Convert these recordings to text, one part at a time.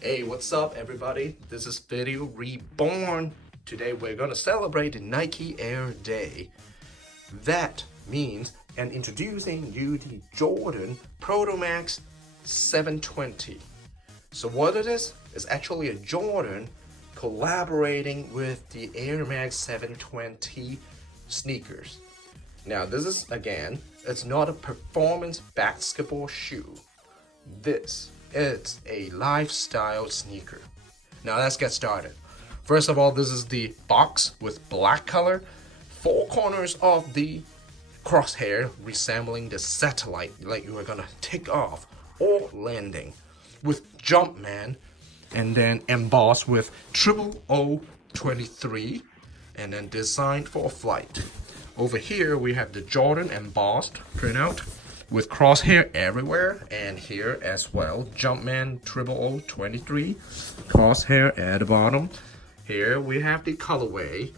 Hey, what's up, everybody? This is Video Reborn. Today we're gonna celebrate the Nike Air Day. That means, and introducing you the Jordan Proto-Max 720. So what it is actually a Jordan collaborating with the Air Max 720 sneakers. Now this is, again, it's not a performance basketball shoe. This is a lifestyle sneaker. Now let's get started. First of all, this is the box with black color, four corners of the crosshair resembling the satellite like you are gonna take off or landing, with Jumpman, and then embossed with 0023, and then designed for flight. Over here we have the Jordan embossed printout with crosshair everywhere, and here as well, Jumpman 0023 crosshair at the bottom. Here we have the colorway,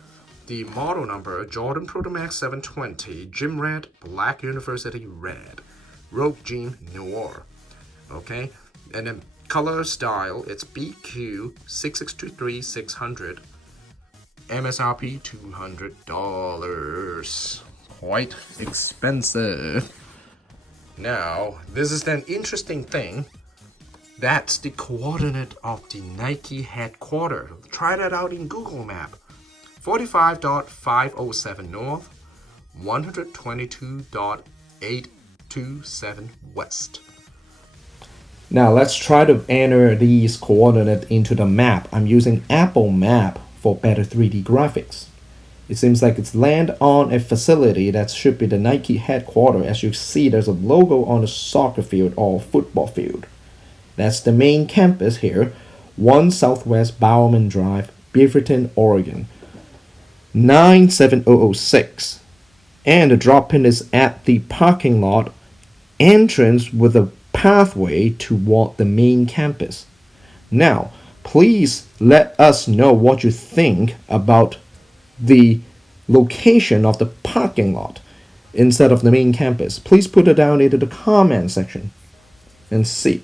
the model number Jordan Proto-Max 720, Gym Red, Black University Red, Rogue Jean Noir. Okay, and then color style, it's BQ 6623600, MSRP $200. Quite expensive. Now, this is an interesting thing. That's the coordinate of the Nike headquarters. Try that out in Google Map. 45.507 north, 122.827 west. Now let's try to enter these coordinates into the map. I'm using Apple Map for better 3D graphics. It seems like it's land on a facility that should be the Nike headquarters. As you see, there's a logo on the soccer field or football field. That's the main campus here, 1 Southwest Bowerman Drive, Beaverton, Oregon, 97006. And the drop-in is at the parking lot entrance with a pathway toward the main campus. Now, please let us know what you think about the location of the parking lot instead of the main campus. Please put it down into the comment section and see.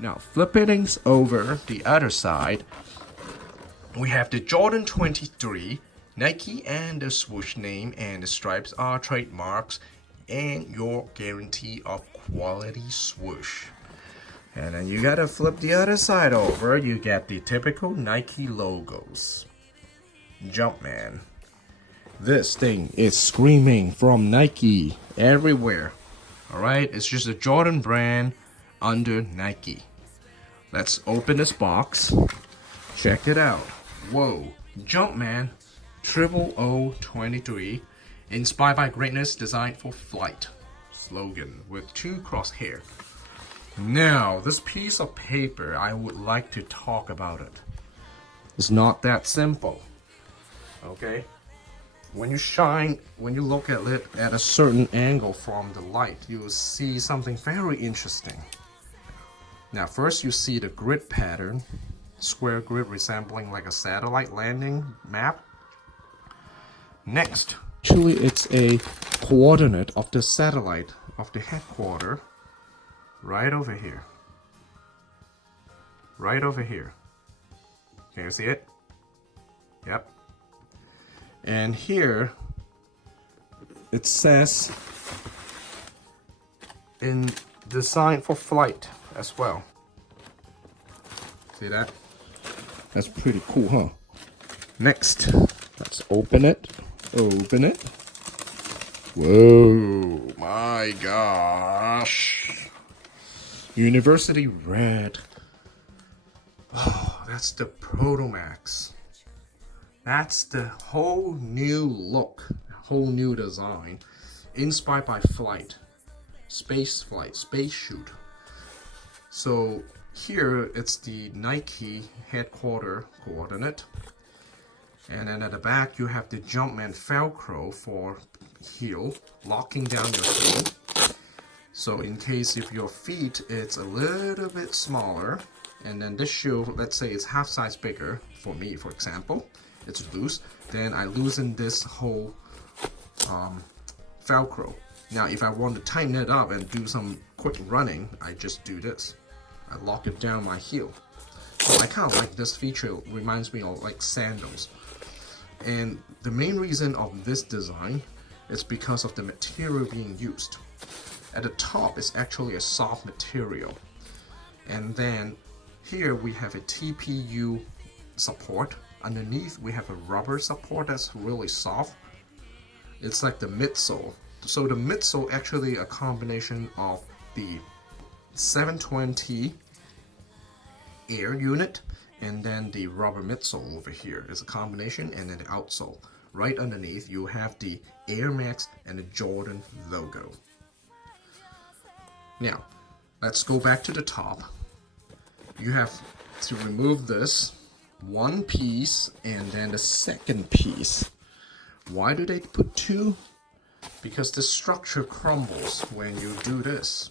Now, flipping things over the other side, we have the Jordan 23, Nike and the swoosh name and the stripes are trademarks, and your guarantee of quality swoosh. And then you gotta flip the other side over, you get the typical Nike logos. Jumpman. This thing is screaming from Nike everywhere. Alright, it's just a Jordan brand under Nike. Let's open this box. Check it out. Whoa, Jumpman 0023, inspired by greatness, designed for flight. Slogan with 2 crosshair. Now, this piece of paper, I would like to talk about it. It's not that simple. Okay? When you look at it at a certain angle from the light, you will see something very interesting. Now, first you see the grid pattern, square grid resembling like a satellite landing map. Next, actually it's a coordinate of the satellite of the headquarters. Right over here. Right over here. Can you see it? Yep. And here it says in design for flight as well. See that? That's pretty cool, huh? Next, let's open it. Open it. Whoa, my gosh. University Red. Oh, that's the Proto-Max. That's the whole new look, whole new design, inspired by flight, space shoot. So here it's the Nike headquarters coordinate, and then at the back you have the Jumpman Velcro for heel, locking down your heel. So in case if your feet it's a little bit smaller, and then this shoe, let's say it's half size bigger for me, for example, it's loose, then I loosen this whole Velcro. Now if I want to tighten it up and do some quick running, I just do this. I lock it down my heel. So I kind of like this feature. It reminds me of like sandals. And the main reason of this design is because of the material being used. At the top is actually a soft material, and then here we have a TPU support. Underneath we have a rubber support that's really soft. It's like the midsole. So the midsole actually a combination of the 720 air unit and then the rubber midsole over here is a combination, and then the outsole. Right underneath you have the Air Max and the Jordan logo. Now, let's go back to the top. You have to remove this one piece and then the second piece. Why do they put two? Because the structure crumbles when you do this.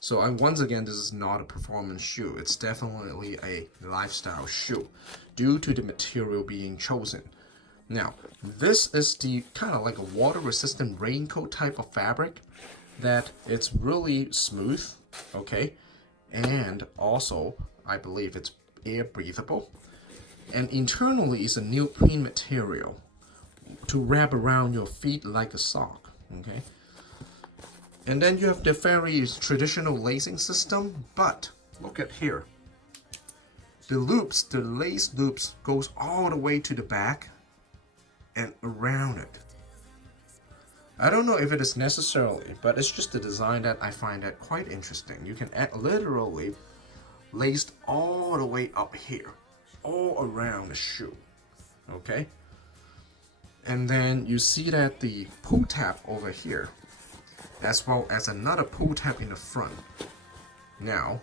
So once again, this is not a performance shoe. It's definitely a lifestyle shoe due to the material being chosen. Now, this is the kind of like a water-resistant raincoat type of fabric that it's really smooth, okay? And also, I believe it's air breathable. And internally is a neoprene material to wrap around your feet like a sock, okay? And then you have the very traditional lacing system, but look at here. The loops, the lace loops goes all the way to the back and around it. I don't know if it is necessarily, but it's just a design that I find that quite interesting. You can literally laced all the way up here, all around the shoe, okay? And then you see that the pull tab over here, as well as another pull tab in the front. Now,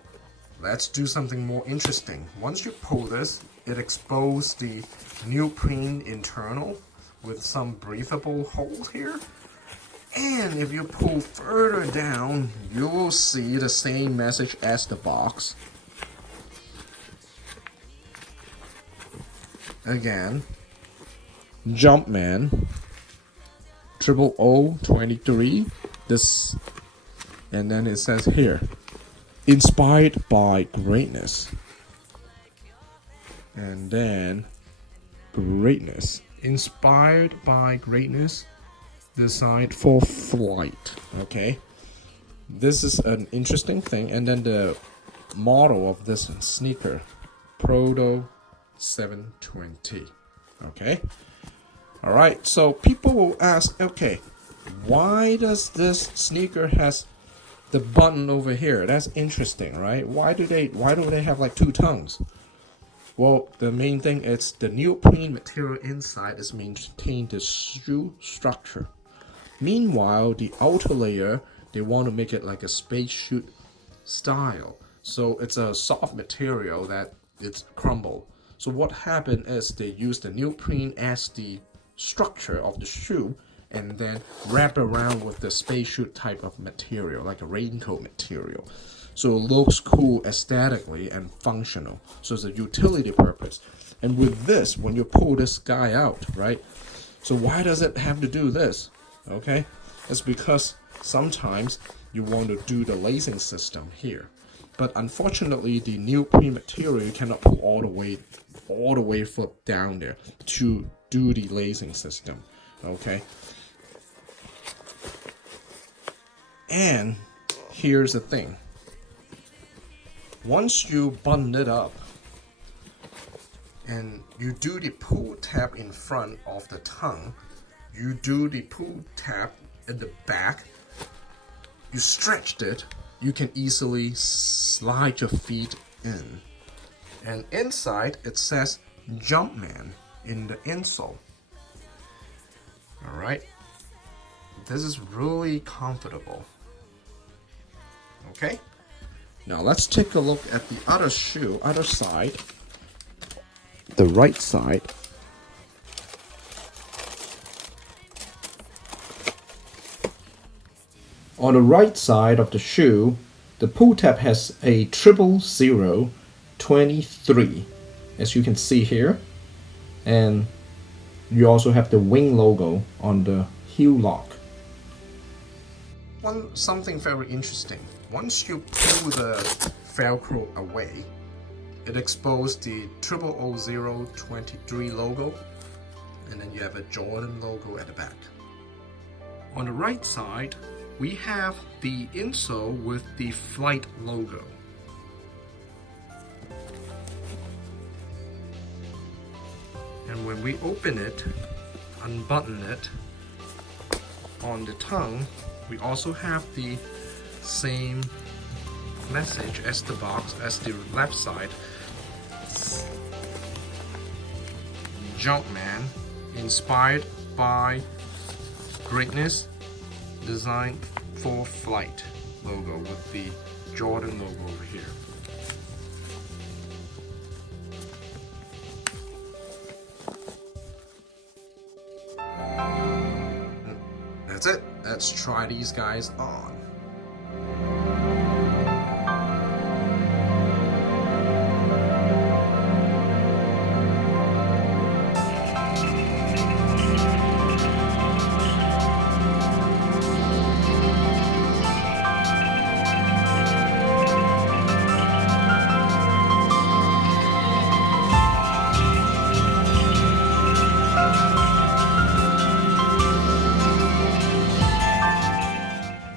let's do something more interesting. Once you pull this, it exposes the neoprene internal with some breathable hole here. And if you pull further down, you will see the same message as the box. Again, Jumpman 0023. This, and then it says here, inspired by greatness. And then greatness. Inspired by greatness, designed for flight. Okay, this is an interesting thing. And then the model of this sneaker, Proto 720. Okay, all right. So people will ask, okay, why does this sneaker has the button over here? That's interesting, right? Why do they have like two tongues? Well, the main thing is the neoprene material inside is maintained the shoe structure. Meanwhile, the outer layer, they want to make it like a space suit style. So it's a soft material that it's crumble. So what happened is they use the neoprene as the structure of the shoe and then wrap around with the spacesuit type of material, like a raincoat material. So it looks cool aesthetically and functional. So it's a utility purpose. And with this, when you pull this guy out, right? So why does it have to do this? Okay, it's because sometimes you want to do the lacing system here. But unfortunately, the neoprene material you cannot pull all the way flip down there to do the lacing system. Okay. And here's the thing. Once you button it up and you do the pull tab in front of the tongue, you do the pull tab in the back, you stretched it, you can easily slide your feet in. And inside it says Jumpman in the insole. Alright, this is really comfortable. Okay, now let's take a look at the other shoe, other side, the right side. On the right side of the shoe, the pull tab has a 0023, as you can see here, and you also have the wing logo on the heel lock. Something very interesting. Once you pull the Velcro away. It exposed the 000023 logo, and then you have a Jordan logo at the back. On the right side, we have the insole with the Flight logo. And when we open it, unbutton it, on the tongue, we also have the same message as the box as the left side. Jumpman, inspired by greatness, designed for flight logo with the Jordan logo over here. That's it. Let's try these guys on.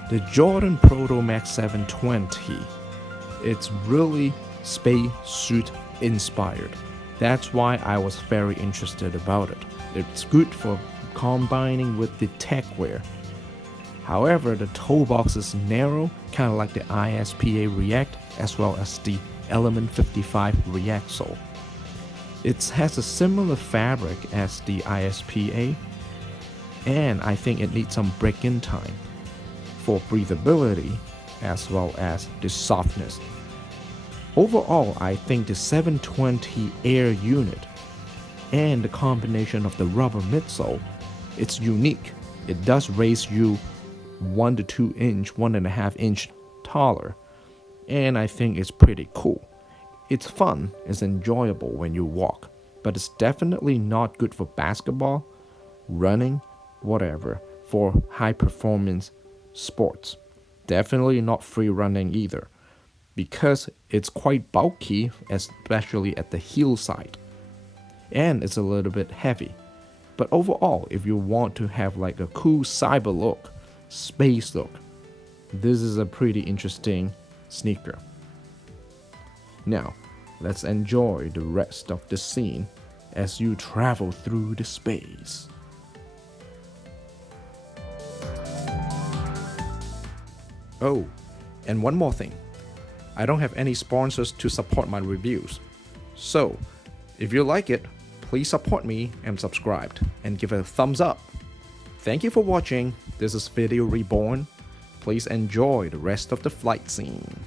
The Jordan Proto-Max 720, it's really spacesuit inspired. That's why I was very interested about it. It's good for combining with the tech wear. However, the toe box is narrow, kind of like the ISPA React as well as the Element 55 React sole. It has a similar fabric as the ISPA, and I think it needs some break-in time for breathability as well as the softness. Overall, I think the 720 Air unit and the combination of the rubber midsole, it's unique. It does raise you 1 to 2 inch, 1.5 inch taller, and I think it's pretty cool. It's fun, it's enjoyable when you walk, but it's definitely not good for basketball, running, whatever, for high performance sports. Definitely not free running either, because it's quite bulky, especially at the heel side, and it's a little bit heavy. But overall, if you want to have like a cool cyber look, space look, this is a pretty interesting sneaker. Now, let's enjoy the rest of the scene as you travel through the space. Oh, and one more thing. I don't have any sponsors to support my reviews. So, if you like it, please support me and subscribe and give it a thumbs up. Thank you for watching. This is Video Reborn. Please enjoy the rest of the flight scene.